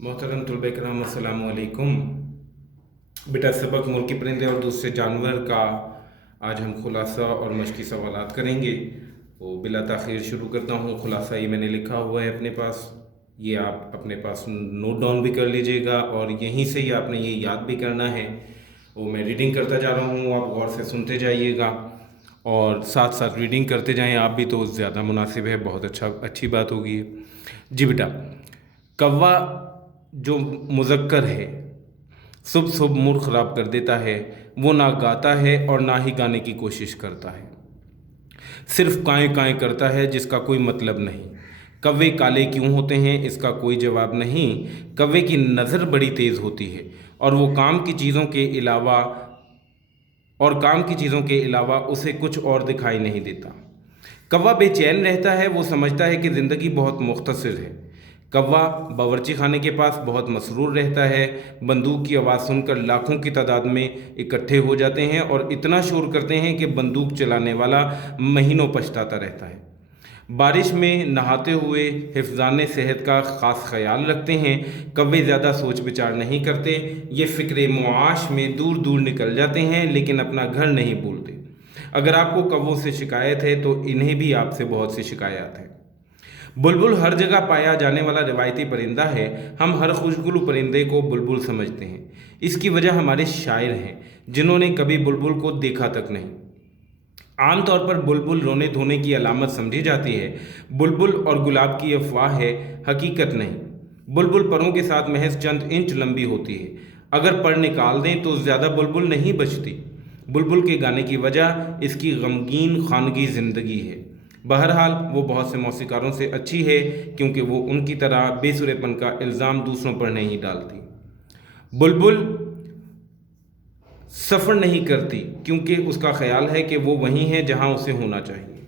मोहतरम तलबा कराम अस्सलाम वालेकुम। बेटा सबक मुल्की परिंदे और दूसरे जानवर का आज हम खुलासा और मशकी सवालात करेंगे। तो बिला ताख़ीर शुरू करता हूँ। खुलासा ये मैंने लिखा हुआ है अपने पास, ये आप अपने पास नोट डाउन भी कर लीजिएगा और यहीं से ही आपने ये याद भी करना है। वो मैं रीडिंग करता जा रहा हूँ, आप गौर से सुनते जाइएगा और साथ साथ रीडिंग करते जाएं आप भी, तो ज़्यादा मुनासिब है, बहुत अच्छी बात होगी। जी बेटा, कौवा जो मुज़क्कर है सुबह सुबह मूड ख़राब कर देता है। वो ना गाता है और ना ही गाने की कोशिश करता है, सिर्फ काएँ काएँ करता है जिसका कोई मतलब नहीं। कौवे काले क्यों होते हैं इसका कोई जवाब नहीं। कौवे की नज़र बड़ी तेज़ होती है और वो काम की चीज़ों के अलावा उसे कुछ और दिखाई नहीं देता। कौवा बेचैन रहता है, वो समझता है कि ज़िंदगी बहुत मुख्तसर है। कौवा बावर्ची खाने के पास बहुत मसरूर रहता है। बंदूक की आवाज़ सुनकर लाखों की तादाद में इकट्ठे हो जाते हैं और इतना शोर करते हैं कि बंदूक चलाने वाला महीनों पछताता रहता है। बारिश में नहाते हुए हिफ्ज़ाने सेहत का ख़ास ख्याल रखते हैं। कौवे ज़्यादा सोच विचार नहीं करते, ये फ़िक्र मुआश में दूर दूर निकल जाते हैं लेकिन अपना घर नहीं भूलते। अगर आपको कौवों से शिकायत है तो इन्हें भी आपसे बहुत सी शिकायत है। बुलबुल हर जगह पाया जाने वाला रिवायती परिंदा है। हम हर खुशगुलू परिंदे को बुलबुल समझते हैं। इसकी वजह हमारे शायर हैं जिन्होंने कभी बुलबुल को देखा तक नहीं। आमतौर पर बुलबुल रोने धोने की अलामत समझी जाती है। बुलबुल और गुलाब की अफवाह है, हकीकत नहीं। बुलबुल परों के साथ महज चंद इंच लंबी होती है। अगर पर निकाल दें तो ज़्यादा बुलबुल नहीं बचती। बुलबुल के गाने की वजह इसकी गमगीन खानगी ज़िंदगी है। बहरहाल वो बहुत से मौसीकारों से अच्छी है क्योंकि वो उनकी तरह बेसुरेपन का इल्ज़ाम दूसरों पर नहीं डालती। बुलबुल सफ़र नहीं करती क्योंकि उसका ख्याल है कि वो वहीं है जहां उसे होना चाहिए।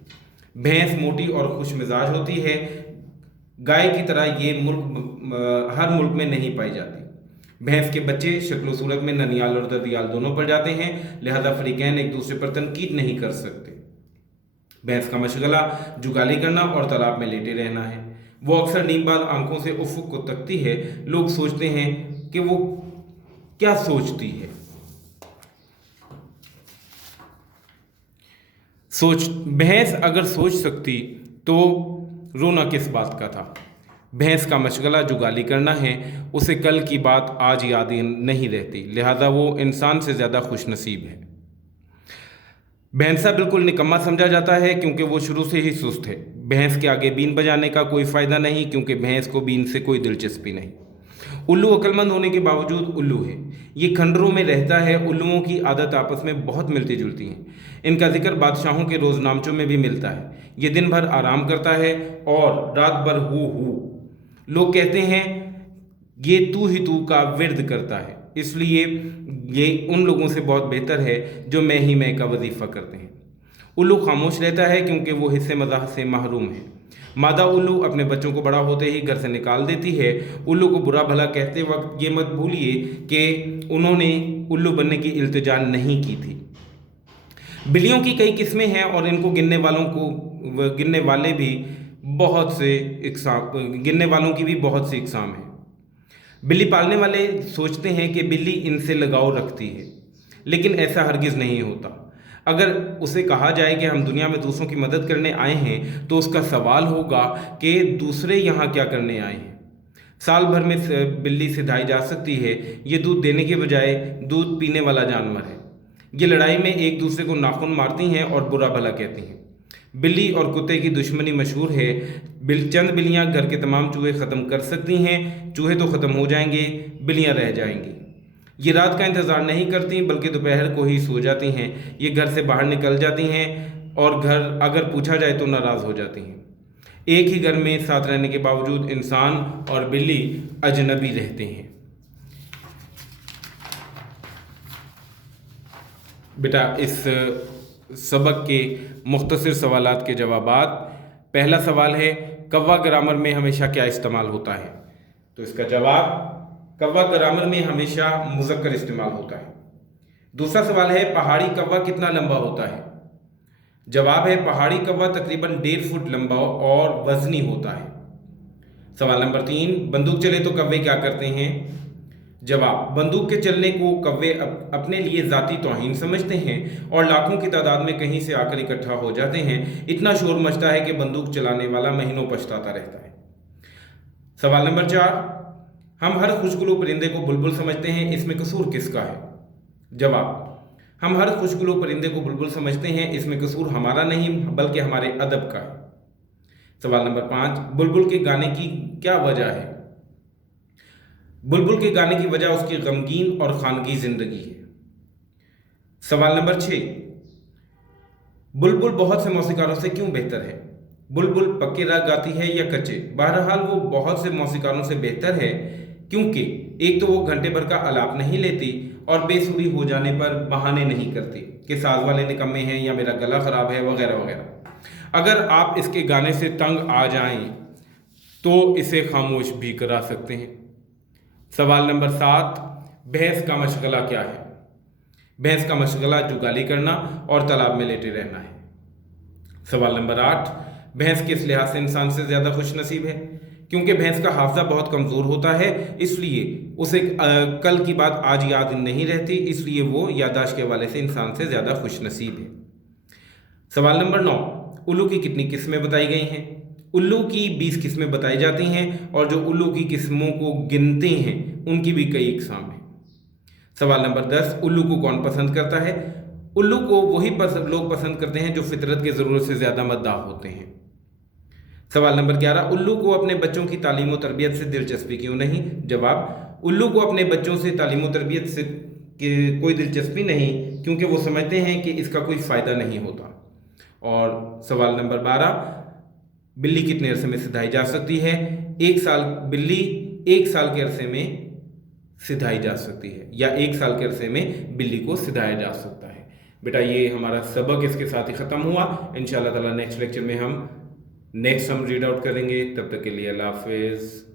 भैंस मोटी और खुश मिजाज होती है। गाय की तरह ये हर मुल्क में नहीं पाई जाती। भैंस के बच्चे शक्ल सूरत में ननियाल और ददियाल दोनों पर जाते हैं, लिहाजा फ़रीक़ैन एक दूसरे पर तनकीद नहीं कर सकते। भैंस का मशगला जुगाली करना और तालाब में लेटे रहना है। वो अक्सर नींदबाज आंखों से उफ़्क़ को तकती है। लोग सोचते हैं कि वो क्या सोचती है। भैंस अगर सोच सकती तो रोना किस बात का था। भैंस का मशगला जुगाली करना है। उसे कल की बात आज याद नहीं रहती, लिहाजा वो इंसान से ज़्यादा खुश नसीब है। भैंसा बिल्कुल निकम्मा समझा जाता है क्योंकि वो शुरू से ही सुस्त है। भैंस के आगे बीन बजाने का कोई फ़ायदा नहीं क्योंकि भैंस को बीन से कोई दिलचस्पी नहीं। उल्लू अक्लमंद होने के बावजूद उल्लू है। ये खंडरों में रहता है। उल्लुओं की आदत आपस में बहुत मिलती जुलती हैं। इनका जिक्र बादशाहों के रोज़नामचों में भी मिलता है। ये दिन भर आराम करता है और रात भर हू। लोग कहते हैं ये तू ही तू का विर्द करता है, इसलिए ये उन लोगों से बहुत बेहतर है जो मैं का वजीफ़ा करते हैं। उल्लू खामोश रहता है क्योंकि वो हिस्से मज़ाह से महरूम है। मादा उल्लू अपने बच्चों को बड़ा होते ही घर से निकाल देती है। उल्लू को बुरा भला कहते वक्त ये मत भूलिए कि उन्होंने उल्लू बनने की इल्तिजा नहीं की थी। बिल्लियों की कई किस्में हैं और इनको गिनने वालों की भी बहुत सी इकसाम हैं। बिल्ली पालने वाले सोचते हैं कि बिल्ली इनसे लगाव रखती है, लेकिन ऐसा हरगिज़ नहीं होता। अगर उसे कहा जाए कि हम दुनिया में दूसरों की मदद करने आए हैं तो उसका सवाल होगा कि दूसरे यहाँ क्या करने आए हैं। साल भर में बिल्ली सिधाई जा सकती है। ये दूध देने के बजाय दूध पीने वाला जानवर है। ये लड़ाई में एक दूसरे को नाखून मारती हैं और बुरा भला कहती हैं। बिल्ली और कुत्ते की दुश्मनी मशहूर है। चंद बिल्लियाँ घर के तमाम चूहे ख़त्म कर सकती हैं। चूहे तो ख़त्म हो जाएंगे, बिल्लियाँ रह जाएंगी। ये रात का इंतज़ार नहीं करती बल्कि दोपहर को ही सो जाती हैं। ये घर से बाहर निकल जाती हैं और घर अगर पूछा जाए तो नाराज़ हो जाती हैं। एक ही घर में साथ रहने के बावजूद इंसान और बिल्ली अजनबी रहते हैं। बेटा इस सबक के मुख्तसर सवालात के जवाबात। पहला सवाल है, कौवा ग्रामर में हमेशा क्या इस्तेमाल होता है? तो इसका जवाब, कौवा ग्रामर में हमेशा मुज़क्कर इस्तेमाल होता है। दूसरा सवाल है, पहाड़ी कौवा कितना लंबा होता है? जवाब है, पहाड़ी कौवा तकरीबन 1.5 फुट लंबा और वज़नी होता है। सवाल नंबर 3, बंदूक चले तो कौवे क्या करते हैं? जवाब, बंदूक के चलने को कौवे अपने लिए ज़ाती तौहीन समझते हैं और लाखों की तादाद में कहीं से आकर इकट्ठा हो जाते हैं। इतना शोर मचता है कि बंदूक चलाने वाला महीनों पछताता रहता है। सवाल नंबर 4, हम हर खुशगुलू परिंदे को बुलबुल समझते हैं, इसमें कसूर किसका है? जवाब, हम हर खुशगुलू परिंदे को बुलबुल समझते हैं, इसमें कसूर हमारा नहीं बल्कि हमारे अदब का है। सवाल नंबर 5, बुलबुल के गाने की क्या वजह है? बुलबुल के गाने की वजह उसकी गमगीन और खानगी जिंदगी है। सवाल नंबर 6, बुलबुल बहुत से मौसीकारों से क्यों बेहतर है? बुलबुल पक्के राग गाती है या कच्चे? बहरहाल वो बहुत से मौसीकारों से बेहतर है क्योंकि एक तो वो घंटे भर का आलाप नहीं लेती और बेसुरी हो जाने पर बहाने नहीं करती कि साज वाले निकम्मे हैं या मेरा गला ख़राब है वगैरह वगैरह। अगर आप इसके गाने से तंग आ जाएं तो इसे खामोश भी करा सकते हैं। सवाल नंबर 7, भैंस का मशगला क्या है? भैंस का मशगला जुगाली करना और तालाब में लेटे रहना है। सवाल नंबर 8, भैंस किस लिहाज से इंसान से ज़्यादा खुश नसीब है? क्योंकि भैंस का हाफजा बहुत कमज़ोर होता है, इसलिए उसे कल की बात आज याद नहीं रहती, इसलिए वो याददाश्त के हवाले से इंसान से ज़्यादा खुश नसीब है। सवाल नंबर 9, उल्लू की कितनी किस्में बताई गई हैं? उल्लू की 20 किस्में बताई जाती हैं और जो उल्लू की किस्मों को गिनते हैं उनकी भी कई इकसाम हैं। सवाल नंबर 10, उल्लू को कौन पसंद करता है? उल्लू को वही लोग पसंद करते हैं जो फितरत की ज़रूरत से ज़्यादा मद्दाह होते हैं। सवाल नंबर 11, उल्लू को अपने बच्चों की तालीम व तरबियत से दिलचस्पी क्यों नहीं? जवाब, उल्लू को अपने बच्चों से तालीम व तरबियत से कोई दिलचस्पी नहीं क्योंकि वो समझते हैं कि इसका कोई फ़ायदा नहीं होता। और सवाल नंबर 12, बिल्ली कितने अरसे में सिधाई जा सकती है? बिल्ली 1 साल के अरसे में सिधाई जा सकती है या 1 साल के अरसे में बिल्ली को सिधाया जा सकता है। बेटा ये हमारा सबक इसके साथ ही ख़त्म हुआ। इंशाअल्लाह ताला नेक्स्ट लेक्चर में हम नेक्स्ट रीड आउट करेंगे। तब तक के लिए अल्लाह हाफ़िज़।